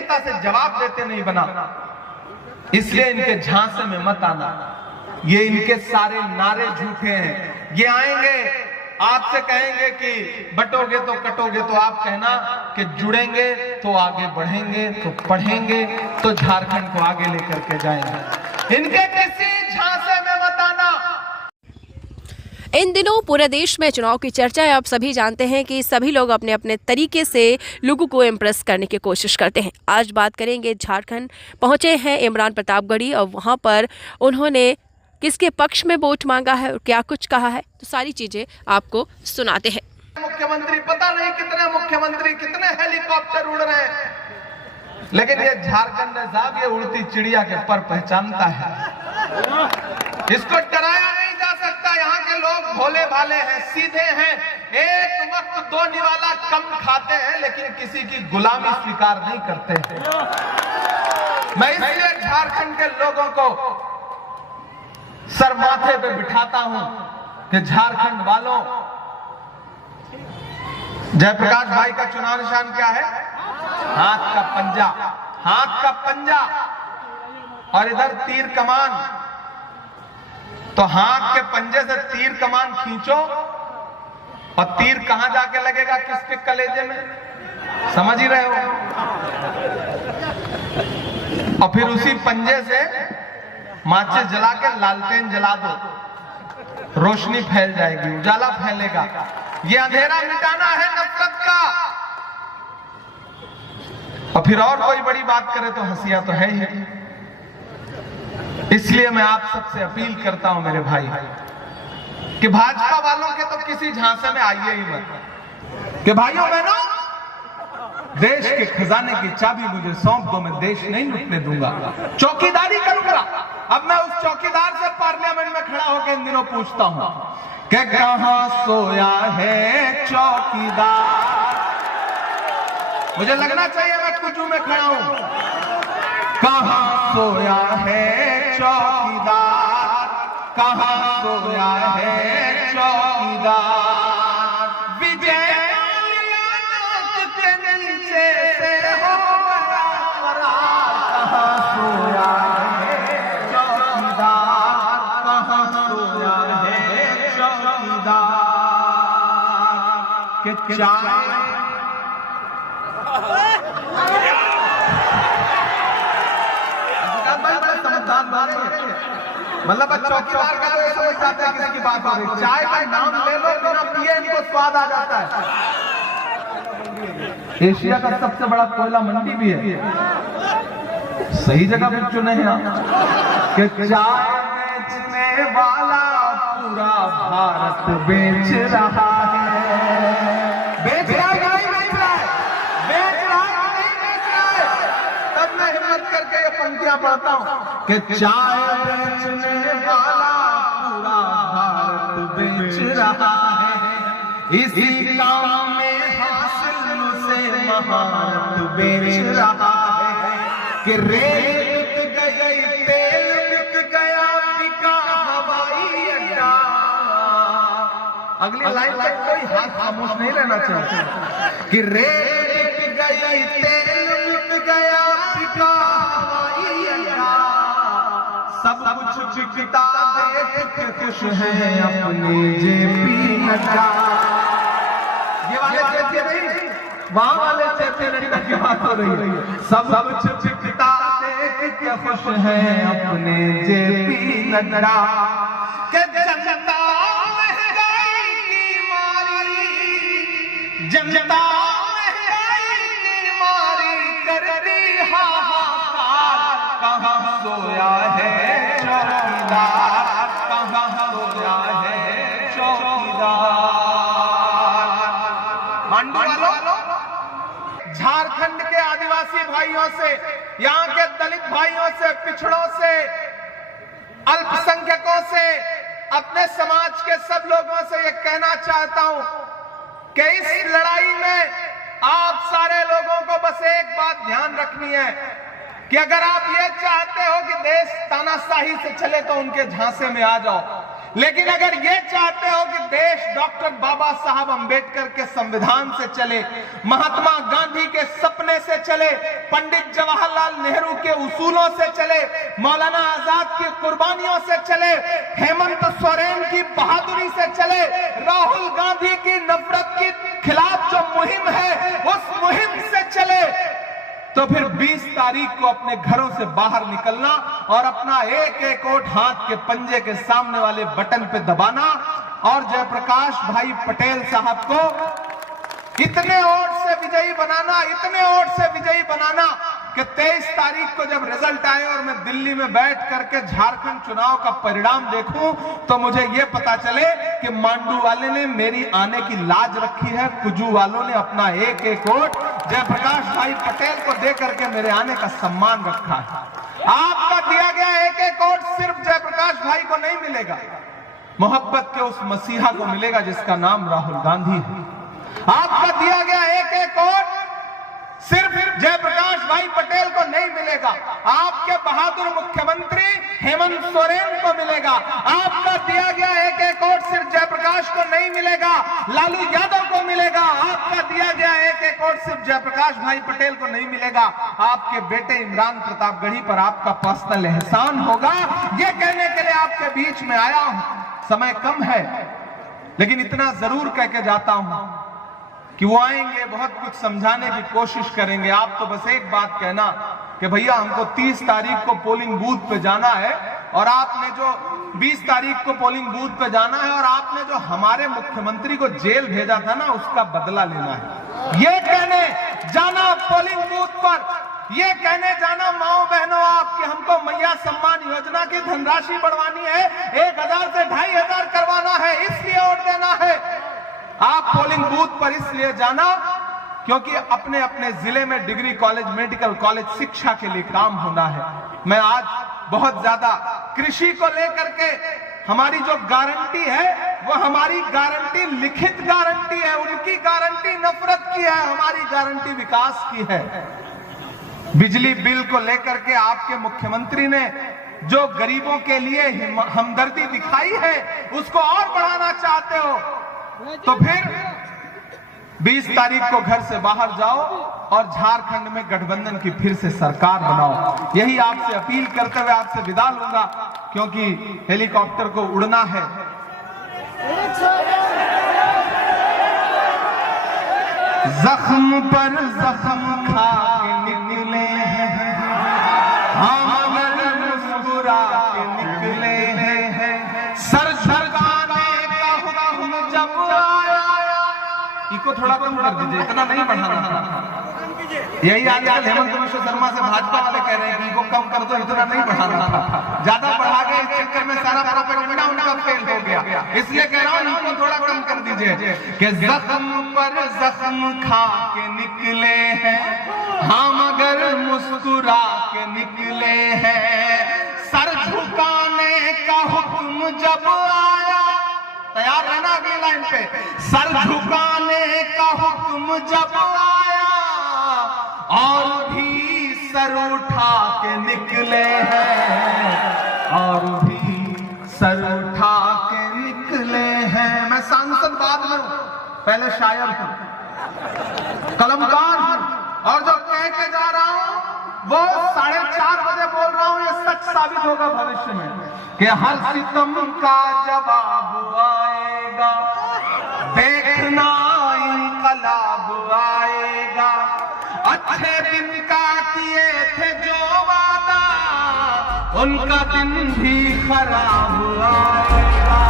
नेता से जवाब देते नहीं बना, इसलिए इनके झांसे में मत आना। ये इनके सारे नारे झूठे हैं। ये आएंगे आपसे कहेंगे कि बटोगे तो कटोगे, तो आप कहना कि जुड़ेंगे तो आगे बढ़ेंगे, तो पढ़ेंगे तो झारखंड को आगे लेकर के जाएंगे। इनके किसी झांसे में मत आना। इन दिनों पूरे देश में चुनाव की चर्चा है। आप सभी जानते हैं कि सभी लोग अपने अपने तरीके से लोगों को इम्प्रेस करने की कोशिश करते हैं। आज बात करेंगे, झारखंड पहुंचे हैं इमरान प्रतापगढ़ी और वहां पर उन्होंने किसके पक्ष में वोट मांगा है और क्या कुछ कहा है, तो सारी चीजें आपको सुनाते हैं। मुख्यमंत्री पता नहीं कितने मुख्यमंत्री, कितने हेलीकॉप्टर उड़ रहे हैं, लेकिन ये झारखंड साहब ये उड़ती चिड़िया के पर पहचानता है। इसको डराया नहीं जा सकता। यहाँ के लोग भोले भाले हैं, सीधे हैं, एक वक्त दो निवाला कम खाते हैं, लेकिन किसी की गुलामी स्वीकार नहीं करते हैं। मैं इसलिए झारखंड के लोगों को सर माथे पे बिठाता हूं कि झारखंड वालों, जयप्रकाश भाई का चुनाव निशान क्या है? हाथ का पंजा, हाथ का पंजा, और इधर तीर कमान। तो हाथ के पंजे से तीर कमान खींचो और तीर कहां जाके लगेगा? किसके कलेजे में? समझ ही रहे हो। और फिर उसी पंजे से माचिस जला के लालटेन जला दो, रोशनी फैल जाएगी, उजाला फैलेगा। ये अंधेरा मिटाना है नफरत का। और फिर और कोई बड़ी बात करे तो हंसिया तो है ही। इसलिए मैं आप सबसे अपील करता हूं मेरे भाई कि भाजपा वालों के तो किसी झांसे में आइए ही मत। कि भाइयों बहनों, देश के खजाने की चाबी मुझे सौंप दो, मैं देश नहीं लूटने दूंगा, चौकीदारी करूंगा। अब मैं उस चौकीदार से पार्लियामेंट में खड़ा होकर इन दिनों पूछता हूं कि कहां सोया है चौकीदार। मुझे लगना चाहिए मैं कुजू में खड़ा हूं। कहां सोया है चौकीदार, कहां सोया है चौकीदार। विजय के नीचे से हो कहां सोया है चौकीदार, कहां सोया है चौकीदार। के चाय मतलब चौकीदार का तो समझ जाते हैं किसी की बात हो रही। चाय का नाम ले लो, बिना पिए इनको स्वाद आ जाता है। एशिया का सबसे बड़ा कोयला मंडी भी है। सही जगह पे चुने हैं आप कि चाय बेचने वाला पूरा भारत बेच रहा है। बेच रहा है, नहीं बेच रहा है, बेच रहा है, नहीं बेच रहा है। तब मैं हिम्मत करके ये पंक्तियां पढ़ता हूं कि चाय बेचने वाला पूरा भारत बेच रहा है। इसी काम में हासिल से महारत बेच रहा है कि रेत बिक गई, तेल बिक गया, बिका हवाई अड्डा। अगली लाइन तक कोई हाथ खामोश नहीं रहना चाहिए कि रेत बिक गई, तेल बिक गया, बिका हवाई अड्डा। सब कुछ बिकता देख के खुश है अपने जेपी नड्डा। ये वाले चेते नहीं, वहां वाले चेते नड्डा की बात हो रही है। सब कुछ बिकता देख के खुश है अपने जेपी नड्डा। के जनता महंगाई की मारी, जनता महंगाई की मारी कर रही हाहाकार। कहां सोया है चौकीदार, कहां सोया है चौकीदार। झारखंड के आदिवासी भाइयों से, यहाँ के दलित भाइयों से, पिछड़ों से, अल्पसंख्यकों से, अपने समाज के सब लोगों से ये कहना चाहता हूं कि इस लड़ाई में आप सारे लोगों को बस एक बात ध्यान रखनी है कि अगर आप ये चाहते हो कि देश तानाशाही से चले तो उनके झांसे में आ जाओ। लेकिन अगर ये चाहते हो कि देश डॉक्टर बाबा साहब अंबेडकर के संविधान से चले, महात्मा गांधी के सपने से चले, पंडित जवाहरलाल नेहरू के उसूलों से चले, मौलाना आजाद की कुर्बानियों से चले, हेमंत सोरेन की बहादुरी से चले, राहुल गांधी की नफरत के खिलाफ जो मुहिम है उस मुहिम से चले, तो फिर 20 तारीख को अपने घरों से बाहर निकलना और अपना एक एक वोट हाथ के पंजे के सामने वाले बटन पे दबाना और जयप्रकाश भाई पटेल साहब को इतने वोट से विजयी बनाना, इतने वोट से विजयी बनाना कि 23 तारीख को जब रिजल्ट आए और मैं दिल्ली में बैठ करके झारखंड चुनाव का परिणाम देखूं तो मुझे यह पता चले कि मांडू वाले ने मेरी आने की लाज रखी है, कुजू वालों ने अपना एक एक वोट जयप्रकाश भाई पटेल को दे करके मेरे आने का सम्मान रखा है। आपका दिया गया एक एक वोट सिर्फ जयप्रकाश भाई को नहीं मिलेगा, मोहब्बत के उस मसीहा को मिलेगा जिसका नाम राहुल गांधी है। आपका दिया गया एक एक वोट सिर्फ जयप्रकाश भाई पटेल को नहीं मिलेगा, आपके बहादुर मुख्यमंत्री हेमंत सोरेन को मिलेगा। आपका दिया गया एक एक वोट सिर्फ जयप्रकाश को नहीं मिलेगा, लालू यादव को मिलेगा। आपका दिया गया एक एक वोट सिर्फ जयप्रकाश भाई पटेल को नहीं मिलेगा, आपके बेटे इमरान प्रतापगढ़ी पर आपका पर्सनल एहसान होगा। ये कहने के लिए आपके बीच में आया हूं। समय कम है लेकिन इतना जरूर कह के जाता हूं कि वो आएंगे, बहुत कुछ समझाने की कोशिश करेंगे। आप तो बस एक बात कहना कि भैया हमको 30 तारीख को पोलिंग बूथ पे जाना है और आपने जो 20 तारीख को पोलिंग बूथ पे जाना है और आपने जो हमारे मुख्यमंत्री को जेल भेजा था ना उसका बदला लेना है। ये कहने जाना पोलिंग बूथ पर, ये कहने जाना माओ बहनों आपके हमको मैया सम्मान योजना की धनराशि बढ़वानी है, 1000 से 2500 करवाना है, इसलिए वोट देना है। आप पोलिंग बूथ पर इसलिए जाना क्योंकि अपने अपने जिले में डिग्री कॉलेज, मेडिकल कॉलेज, शिक्षा के लिए काम होना है। मैं आज बहुत ज्यादा कृषि को लेकर के हमारी जो गारंटी है वो हमारी गारंटी लिखित गारंटी है, उनकी गारंटी नफरत की है, हमारी गारंटी विकास की है। बिजली बिल को लेकर के आपके मुख्यमंत्री ने जो गरीबों के लिए हमदर्दी दिखाई है उसको और बढ़ाना चाहते हो तो फिर 20 तारीख को घर से बाहर जाओ और झारखंड में गठबंधन की फिर से सरकार बनाओ। यही आपसे अपील करते हुए आपसे विदा लूंगा क्योंकि हेलीकॉप्टर को उड़ना है। जख्म पर जख्म खा के निकले हैं हम, अगर मुस्कुरा के निकले हैं, सर झुकाने का हुक्म जब आया। इको थोड़ा कम कर दीजिए, इतना नहीं बढ़ाना था। यही आजकल हेमंत विश्व शर्मा से भाजपा वाले कह रहे हैं कि इको कम कर दो, इतना नहीं बढ़ाना था। ज्यादा बढ़ा के इस चक्कर में सारा प्रोपेगेंडा उनका फेल हो गया, इसलिए कह रहा हूं इनको थोड़ा कम कर दीजिए कि जख्म पर जख्म खा के निकले हैं हम, अगर मुस्कुरा के निकले हैं, सर झुकाने का हुक्म जब आया। तैयार रहना अगली लाइन पे। सर झुकाने का हुक्म जब आया और भी सर उठा के निकले हैं, और भी सर उठा के निकले हैं। मैं सांसद बाद में हूं, पहले शायर हूं, कलमकार हूं और जो कह के जा रहा हूं वो 4:30 बजे बोल रहा हूं। ये सच साबित होगा भविष्य में कि हर सितम का जवाब आएगा, देखना इनकलाब आएगा। अच्छे दिन का किए थे जो वादा, उनका दिन भी खराब आएगा।